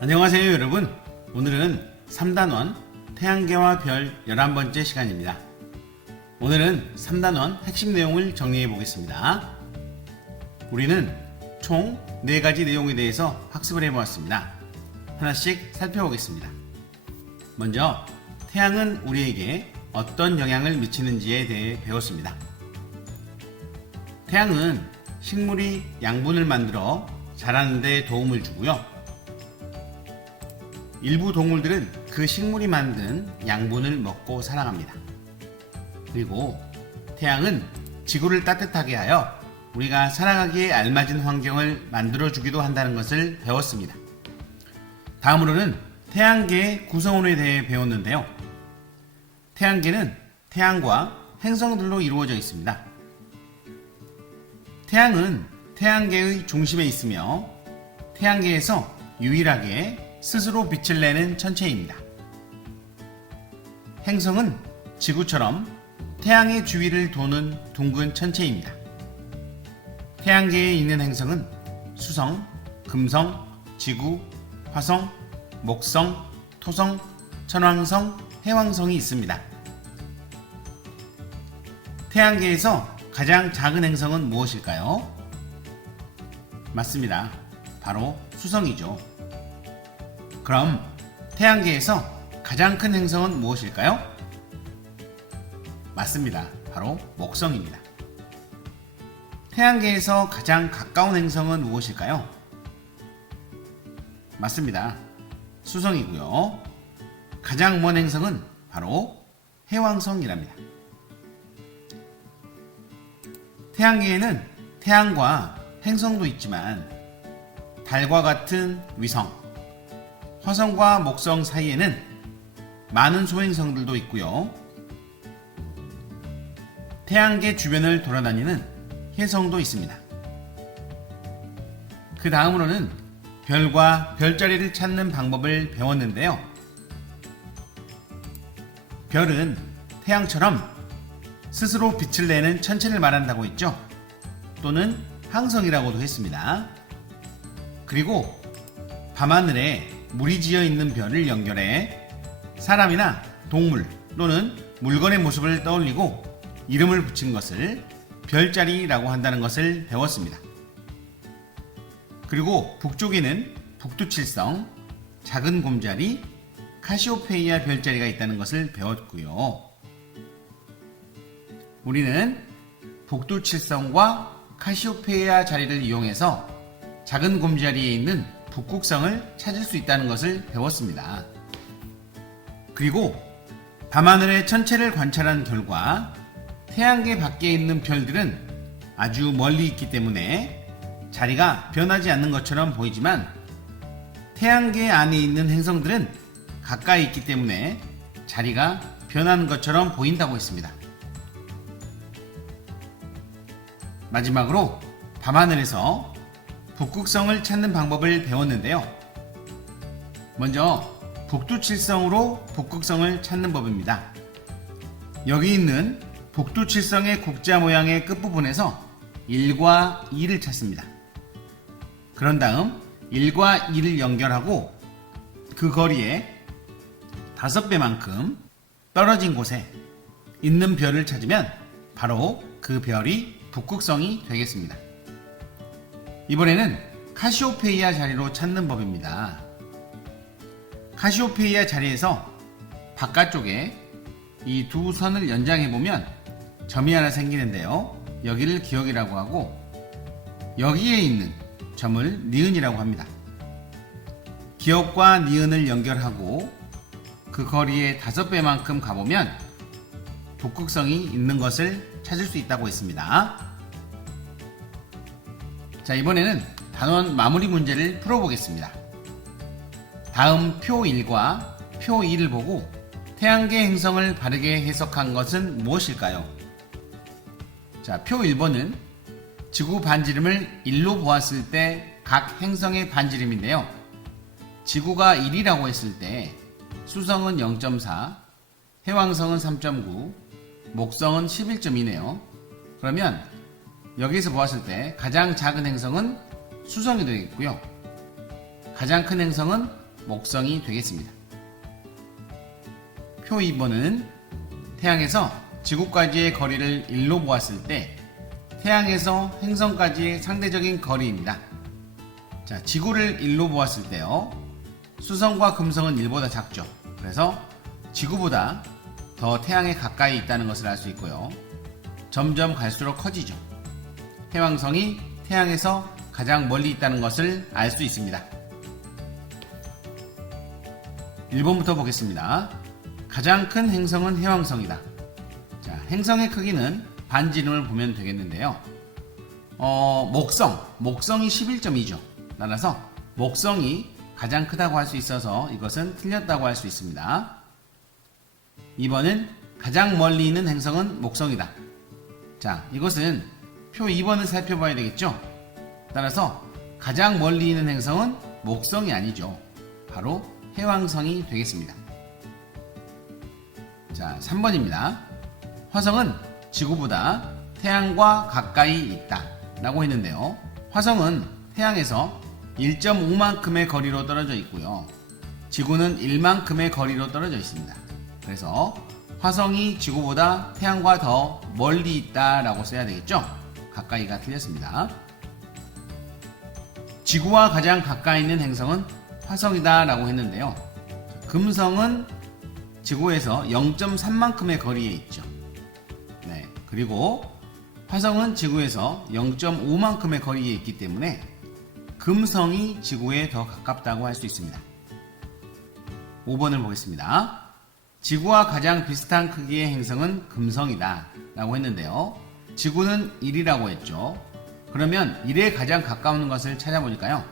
안녕하세요 여러분. 오늘은 3단원 태양계와 별 11번째 시간입니다. 오늘은 3단원 핵심 내용을 정리해 보겠습니다. 우리는 총 4가지 내용에 대해서 학습을 해 보았습니다. 하나씩 살펴보겠습니다. 먼저 태양은 우리에게 어떤 영향을 미치는지에 대해 배웠습니다. 태양은 식물이 양분을 만들어 자라는 데 도움을 주고요. 일부 동물들은 그 식물이 만든 양분을 먹고 살아갑니다. 그리고 태양은 지구를 따뜻하게 하여 우리가 살아가기에 알맞은 환경을 만들어주기도 한다는 것을 배웠습니다. 다음으로는 태양계의 구성원에 대해 배웠는데요. 태양계는 태양과 행성들로 이루어져 있습니다. 태양은 태양계의 중심에 있으며 태양계에서 유일하게 스스로 빛을 내는 천체입니다. 행성은 지구처럼 태양의 주위를 도는 둥근 천체입니다. 태양계에 있는 행성은 수성, 금성, 지구, 화성, 목성, 토성, 천왕성, 해왕성이 있습니다. 태양계에서 가장 작은 행성은 무엇일까요? 맞습니다. 바로 수성이죠. 그럼 태양계에서 가장 큰 행성은 무엇일까요? 맞습니다. 바로 목성입니다. 태양계에서 가장 가까운 행성은 무엇일까요? 맞습니다. 수성이고요. 가장 먼 행성은 바로 해왕성이랍니다. 태양계에는 태양과 행성도 있지만 달과 같은 위성, 화성과 목성 사이에는 많은 소행성들도 있고요. 태양계 주변을 돌아다니는 혜성도 있습니다. 그 다음으로는 별과 별자리를 찾는 방법을 배웠는데요. 별은 태양처럼 스스로 빛을 내는 천체를 말한다고 했죠. 또는 항성이라고도 했습니다. 그리고 밤하늘에 물이 지어 있는 별을 연결해 사람이나 동물 또는 물건의 모습을 떠올리고 이름을 붙인 것을 별자리라고 한다는 것을 배웠습니다. 그리고 북쪽에는 북두칠성, 작은 곰자리, 카시오페이아 별자리가 있다는 것을 배웠고요. 우리는 북두칠성과 카시오페이아 자리를 이용해서 작은 곰자리에 있는 북극성을 찾을 수 있다는 것을 배웠습니다. 그리고 밤하늘의 천체를 관찰한 결과 태양계 밖에 있는 별들은 아주 멀리 있기 때문에 자리가 변하지 않는 것처럼 보이지만 태양계 안에 있는 행성들은 가까이 있기 때문에 자리가 변하는 것처럼 보인다고 했습니다. 마지막으로 밤하늘에서 북극성을 찾는 방법을 배웠는데요. 먼저 북두칠성으로 북극성을 찾는 법입니다. 여기 있는 북두칠성의 국자 모양의 끝부분에서 1과 2를 찾습니다. 그런 다음 1과 2를 연결하고 그 거리에 5배만큼 떨어진 곳에 있는 별을 찾으면 바로 그 별이 북극성이 되겠습니다. 이번에는 카시오페이아 자리로 찾는 법입니다. 카시오페이아 자리에서 바깥쪽에 이 두 선을 연장해 보면 점이 하나 생기는데요. 여기를 기역이라고 하고 여기에 있는 점을 니은이라고 합니다. 기역과 니은을 연결하고 그 거리에 5배만큼 가보면 북극성이 있는 것을 찾을 수 있다고 했습니다. 자, 이번에는 단원 마무리 문제를 풀어보겠습니다. 다음 표 1과 표 2를 보고 태양계 행성을 바르게 해석한 것은 무엇일까요? 자, 표 1번은 지구 반지름을 1로 보았을 때 각 행성의 반지름인데요. 지구가 1이라고 했을 때 수성은 0.4, 해왕성은 3.9, 목성은 11.2네요. 그러면 여기서 보았을 때 가장 작은 행성은 수성이 되겠고요. 가장 큰 행성은 목성이 되겠습니다. 표 2번은 태양에서 지구까지의 거리를 1로 보았을 때 태양에서 행성까지의 상대적인 거리입니다. 자, 지구를 1로 보았을 때요. 수성과 금성은 1보다 작죠. 그래서 지구보다 더 태양에 가까이 있다는 것을 알 수 있고요. 점점 갈수록 커지죠. 해왕성이 태양에서 가장 멀리 있다는 것을 알 수 있습니다. 1번부터 보겠습니다. 가장 큰 행성은 해왕성이다. 자, 행성의 크기는 반지름을 보면 되겠는데요. 목성이 11.2죠. 따라서 목성이 가장 크다고 할 수 있어서 이것은 틀렸다고 할 수 있습니다. 2번은 가장 멀리 있는 행성은 목성이다. 자, 이것은 표 2번을 살펴봐야 되겠죠. 따라서 가장 멀리 있는 행성은 목성이 아니죠. 바로 해왕성이 되겠습니다. 자, 3번입니다. 화성은 지구보다 태양과 가까이 있다 라고 했는데요. 화성은 태양에서 1.5만큼의 거리로 떨어져 있고요. 지구는 1만큼의 거리로 떨어져 있습니다. 그래서 화성이 지구보다 태양과 더 멀리 있다 라고 써야 되겠죠. 가까이가 틀렸습니다. 지구와 가장 가까이 있는 행성은 화성이다 라고 했는데요. 금성은 지구에서 0.3만큼의 거리에 있죠. 네, 그리고 화성은 지구에서 0.5만큼의 거리에 있기 때문에 금성이 지구에 더 가깝다고 할 수 있습니다. 5번을 보겠습니다. 지구와 가장 비슷한 크기의 행성은 금성이다 라고 했는데요. 지구는 1이라고 했죠. 그러면 1에 가장 가까운 것을 찾아보니까요.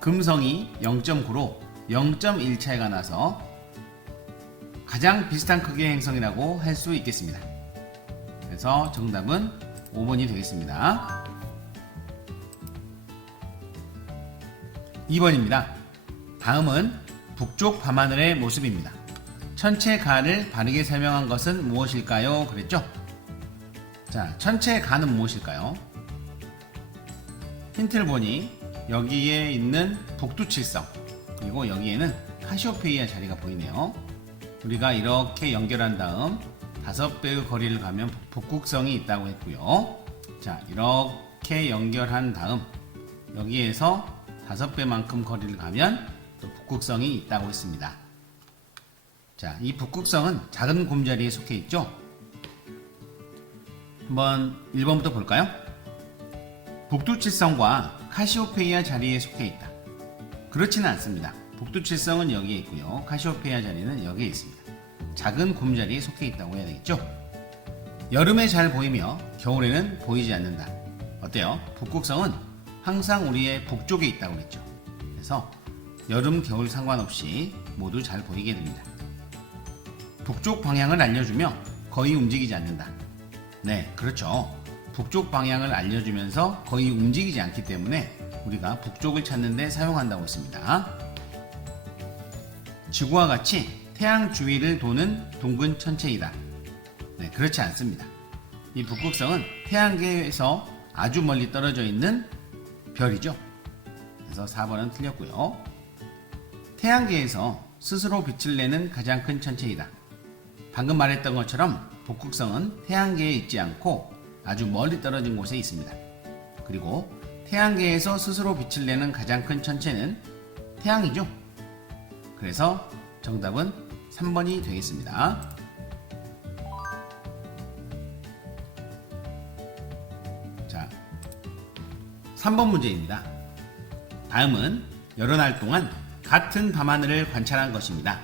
금성이 0.9로 0.1 차이가 나서 가장 비슷한 크기의 행성이라고 할 수 있겠습니다. 그래서 정답은 5번이 되겠습니다. 2번입니다. 다음은 북쪽 밤하늘의 모습입니다. 천체 가를 바르게 설명한 것은 무엇일까요? 그랬죠? 자, 천체 가는 무엇일까요? 힌트를 보니 여기에 있는 북두칠성 그리고 여기에는 카시오페이아 자리가 보이네요. 우리가 이렇게 연결한 다음 5배의 거리를 가면 북극성이 있다고 했고요. 자, 이렇게 연결한 다음 여기에서 5배만큼 거리를 가면 또 북극성이 있다고 했습니다. 자, 이 북극성은 작은 곰자리에 속해 있죠. 한번 1번부터 볼까요? 북두칠성과 카시오페이아 자리에 속해 있다. 그렇지는 않습니다. 북두칠성은 여기에 있고요. 카시오페이아 자리는 여기에 있습니다. 작은 곰자리에 속해 있다고 해야 되겠죠. 여름에 잘 보이며 겨울에는 보이지 않는다. 어때요? 북극성은 항상 우리의 북쪽에 있다고 했죠. 그래서 여름, 겨울 상관없이 모두 잘 보이게 됩니다. 북쪽 방향을 알려주며 거의 움직이지 않는다. 네, 그렇죠. 북쪽 방향을 알려주면서 거의 움직이지 않기 때문에 우리가 북쪽을 찾는 데 사용한다고 했습니다. 지구와 같이 태양 주위를 도는 둥근 천체이다. 네, 그렇지 않습니다. 이 북극성은 태양계에서 아주 멀리 떨어져 있는 별이죠. 그래서 4번은 틀렸고요. 태양계에서 스스로 빛을 내는 가장 큰 천체이다. 방금 말했던 것처럼 북극성은 태양계에 있지 않고 아주 멀리 떨어진 곳에 있습니다. 그리고 태양계에서 스스로 빛을 내는 가장 큰 천체는 태양이죠. 그래서 정답은 3번이 되겠습니다. 자, 3번 문제입니다. 다음은 여러 날 동안 같은 밤하늘을 관찰한 것입니다.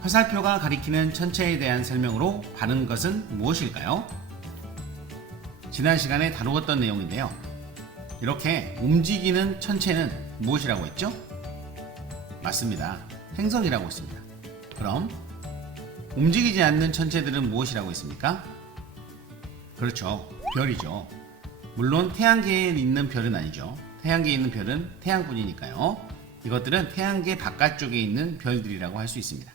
화살표가 가리키는 천체에 대한 설명으로 바른 것은 무엇일까요? 지난 시간에 다루었던 내용인데요. 이렇게 움직이는 천체는 무엇이라고 했죠? 맞습니다. 행성이라고 했습니다. 그럼 움직이지 않는 천체들은 무엇이라고 했습니까? 그렇죠. 별이죠. 물론 태양계에 있는 별은 아니죠. 태양계에 있는 별은 태양뿐이니까요. 이것들은 태양계 바깥쪽에 있는 별들이라고 할 수 있습니다.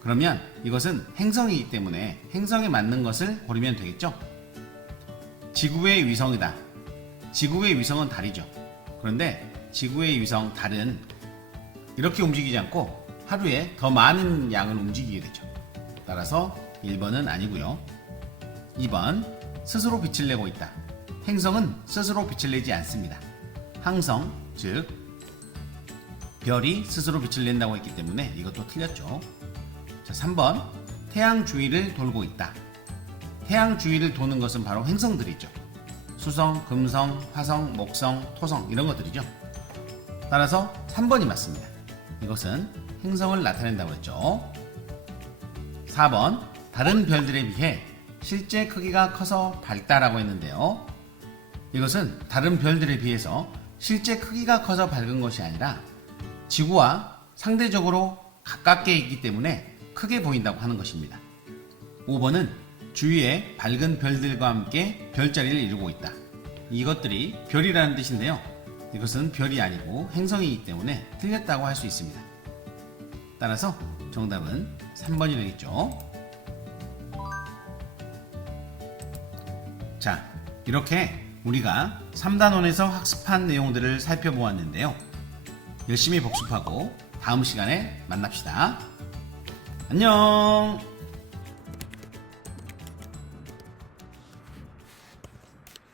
그러면 이것은 행성이기 때문에 행성에 맞는 것을 고르면 되겠죠? 지구의 위성이다. 지구의 위성은 달이죠. 그런데 지구의 위성 달은 이렇게 움직이지 않고 하루에 더 많은 양을 움직이게 되죠. 따라서 1번은 아니고요. 2번, 스스로 빛을 내고 있다. 행성은 스스로 빛을 내지 않습니다. 항성, 즉 별이 스스로 빛을 낸다고 했기 때문에 이것도 틀렸죠. 자, 3번, 태양 주위를 돌고 있다. 태양 주위를 도는 것은 바로 행성들이죠. 수성, 금성, 화성, 목성, 토성 이런 것들이죠. 따라서 3번이 맞습니다. 이것은 행성을 나타낸다고 했죠. 4번, 다른 별들에 비해 실제 크기가 커서 밝다라고 했는데요. 이것은 다른 별들에 비해서 실제 크기가 커서 밝은 것이 아니라 지구와 상대적으로 가깝게 있기 때문에 크게 보인다고 하는 것입니다. 5번은 주위에 밝은 별들과 함께 별자리를 이루고 있다. 이것들이 별이라는 뜻인데요. 이것은 별이 아니고 행성이기 때문에 틀렸다고 할 수 있습니다. 따라서 정답은 3번이 되겠죠. 자, 이렇게 우리가 3단원에서 학습한 내용들을 살펴보았는데요. 열심히 복습하고 다음 시간에 만납시다. 안녕!